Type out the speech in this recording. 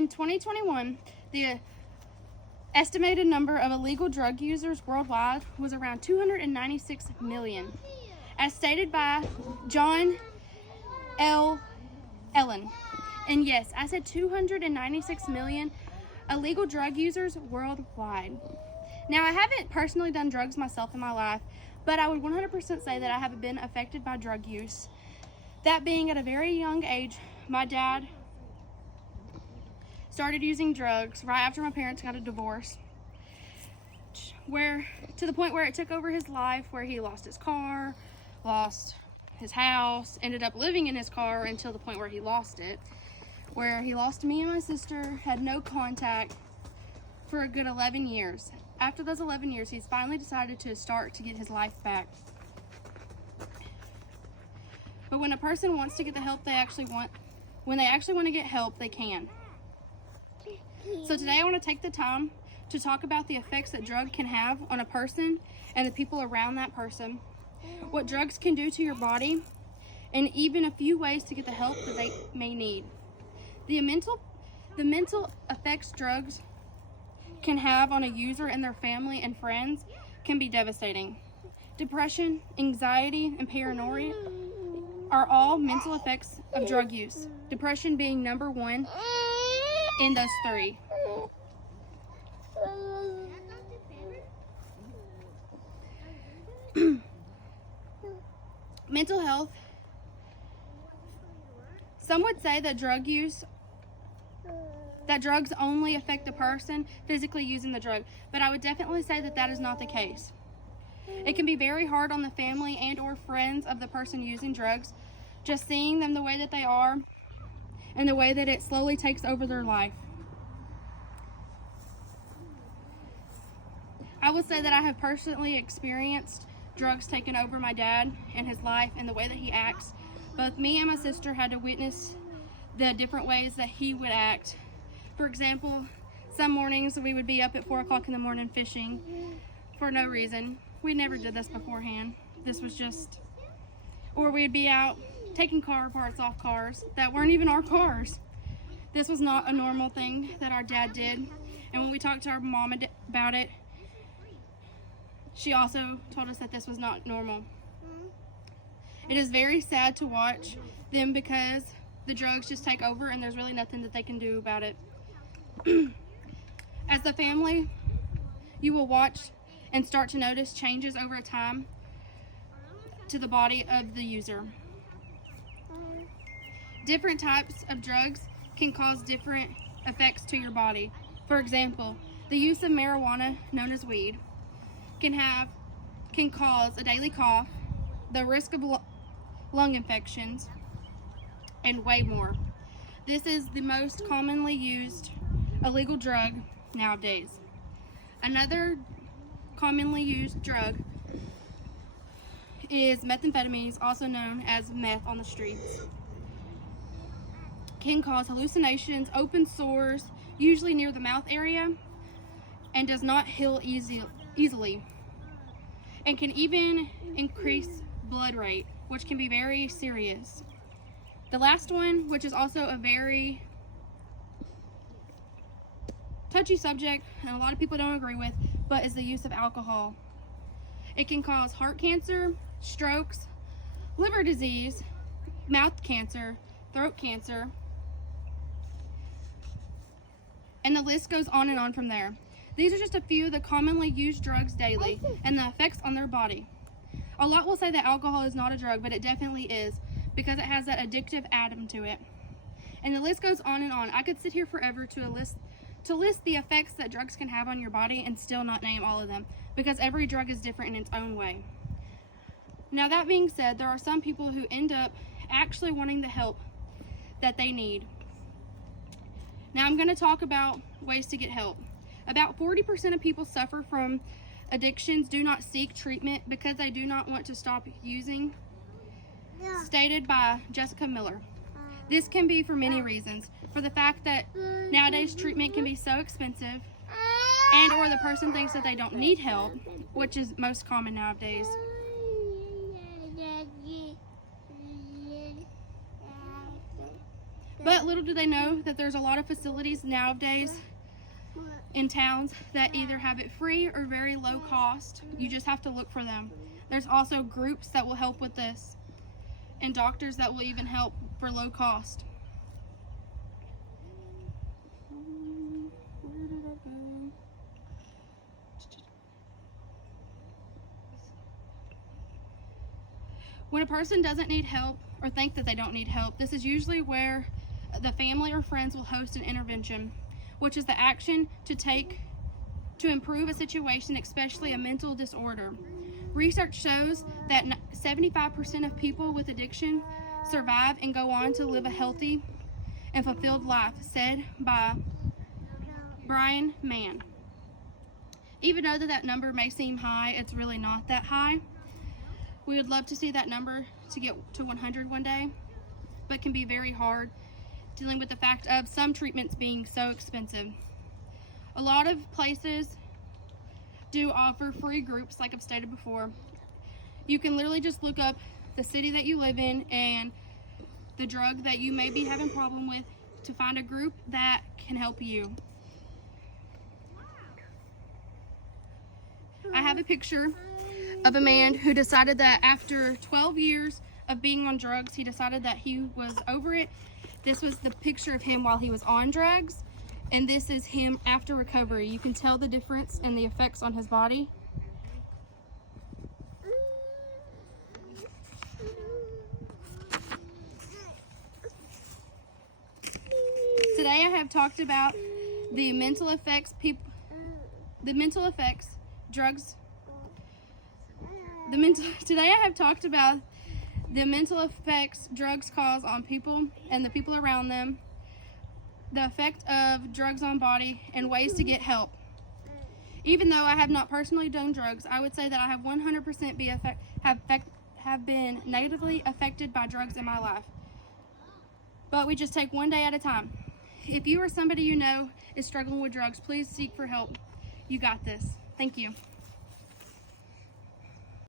In 2021, the estimated number of illegal drug users worldwide was around 296 million, as stated by John L. Ellen. And yes, I said 296 million illegal drug users worldwide. Now, I haven't personally done drugs myself in my life, but I would 100% say that I have been affected by drug use. That being, at a very young age, my dad started using drugs right after my parents got a divorce, where to the point where it took over his life, where he lost his car, lost his house, ended up living in his car until the point where he lost it, where he lost me and my sister, had no contact for a good 11 years. After those 11 years, he's finally decided to start to get his life back. But when a person wants to get the help they actually want, when they actually want to get help, they can. So today I want to take the time to talk about the effects that drugs can have on a person and the people around that person, what drugs can do to your body, and even a few ways to get the help that they may need. The mental effects drugs can have on a user and their family and friends can be devastating. Depression, anxiety, and paranoia are all mental effects of drug use, depression being number one in those three. Mental health. Some would say that drugs only affect the person physically using the drug, but I would definitely say that that is not the case. It can be very hard on the family and or friends of the person using drugs, just seeing them the way that they are and the way that it slowly takes over their life. I will say that I have personally experienced drugs taking over my dad and his life and the way that he acts. Both me and my sister had to witness the different ways that he would act. For example, some mornings we would be up at 4 o'clock in the morning fishing for no reason. We never did this beforehand. This was just, or we'd be out taking car parts off cars that weren't even our cars. This was not a normal thing that our dad did. And when we talked to our mom about it, she also told us that this was not normal. It is very sad to watch them because the drugs just take over and there's really nothing that they can do about it. As the family, you will watch and start to notice changes over time to the body of the user. Different types of drugs can cause different effects to your body. For example, the use of marijuana, known as weed, can cause a daily cough, the risk of lung infections, and way more. This is the most commonly used illegal drug nowadays. Another commonly used drug is methamphetamines, also known as meth on the streets. Can cause hallucinations, open sores, usually near the mouth area, and does not heal easily, and can even increase blood rate, which can be very serious. The last one, which is also a very touchy subject and a lot of people don't agree with, but is the use of alcohol. It can cause heart cancer, strokes, liver disease, mouth cancer, throat cancer, and the list goes on and on from there. These are just a few of the commonly used drugs daily and the effects on their body. A lot will say that alcohol is not a drug, but it definitely is because it has that addictive atom to it. And the list goes on and on. I could sit here forever to list the effects that drugs can have on your body and still not name all of them because every drug is different in its own way. Now, that being said, there are some people who end up actually wanting the help that they need. Now, I'm going to talk about ways to get help. About 40% of people suffer from addictions do not seek treatment because they do not want to stop using, stated by Jessica Miller. This can be for many reasons. For the fact that nowadays treatment can be so expensive, and or the person thinks that they don't need help, which is most common nowadays. But little do they know that there's a lot of facilities nowadays in towns that either have it free or very low cost. You just have to look for them. There's also groups that will help with this, and doctors that will even help for low cost. Where did I go? When a person doesn't need help or think that they don't need help, this is usually where the family or friends will host an intervention, which is the action to take to improve a situation, especially a mental disorder. Research shows that 75% of people with addiction survive and go on to live a healthy and fulfilled life, said by Brian Mann. Even though that number may seem high, it's really not that high. We would love to see that number to get to 100 one day, but can be very hard dealing with the fact of some treatments being so expensive. A lot of places do offer free groups, like I've stated before. You can literally just look up the city that you live in and the drug that you may be having a problem with to find a group that can help you. I have a picture of a man who decided that after 12 years of being on drugs, he decided that he was over it. This was the picture of him while he was on drugs, and this is him after recovery. You can tell the difference and the effects on his body. Today I have talked about the mental effects Today I have talked about the mental effects drugs cause on people and the people around them, the effect of drugs on body, and ways to get help. Even though I have not personally done drugs, I would say that I have 100% have been negatively affected by drugs in my life. But we just take one day at a time. If you or somebody you know is struggling with drugs, please seek for help. You got this. Thank you.